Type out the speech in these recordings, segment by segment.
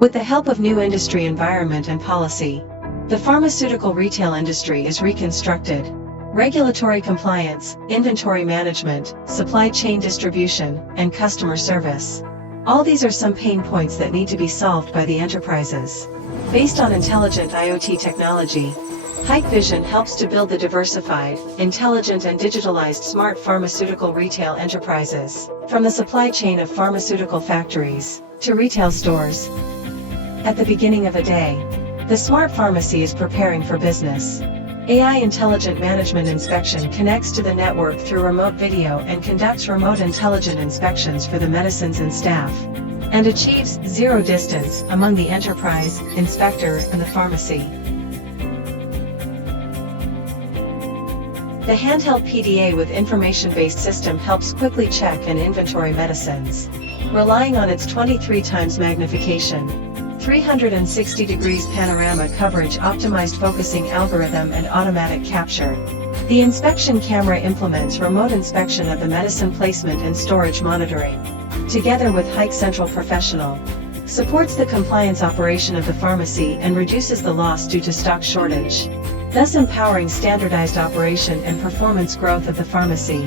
With the help of new industry environment and policy, the pharmaceutical retail industry is reconstructed. Regulatory compliance, inventory management, supply chain distribution, and customer service. All these are some pain points that need to be solved by the enterprises. Based on intelligent IoT technology, Hikvision helps to build the diversified, intelligent and digitalized smart pharmaceutical retail enterprises, from the supply chain of pharmaceutical factories to retail stores. At the beginning of a day, the smart pharmacy is preparing for business. AI Intelligent Management Inspection connects to the network through remote video and conducts remote intelligent inspections for the medicines and staff, and achieves zero distance among the enterprise, inspector, and the pharmacy. The handheld PDA with information-based system helps quickly check and inventory medicines, relying on its 23 times magnification, 360 degrees panorama coverage, optimized focusing algorithm, and automatic capture. The inspection camera implements remote inspection of the medicine placement and storage monitoring, together with Hike Central Professional, supports the compliance operation of the pharmacy and reduces the loss due to stock shortage, thus empowering standardized operation and performance growth of the pharmacy.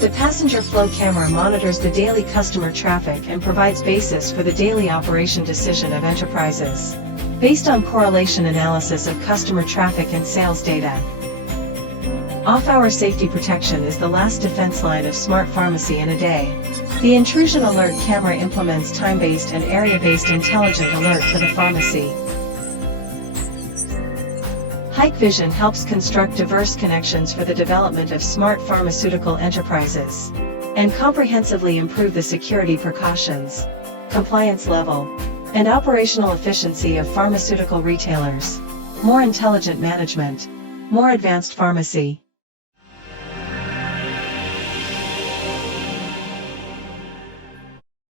The passenger flow camera monitors the daily customer traffic and provides basis for the daily operation decision of enterprises, based on correlation analysis of customer traffic and sales data. Off-hour safety protection is the last defense line of smart pharmacy in a day. The intrusion alert camera implements time-based and area-based intelligent alert for the pharmacy. Hikvision helps construct diverse connections for the development of smart pharmaceutical enterprises, and comprehensively improve the security precautions, compliance level, and operational efficiency of pharmaceutical retailers. More intelligent management, more advanced pharmacy.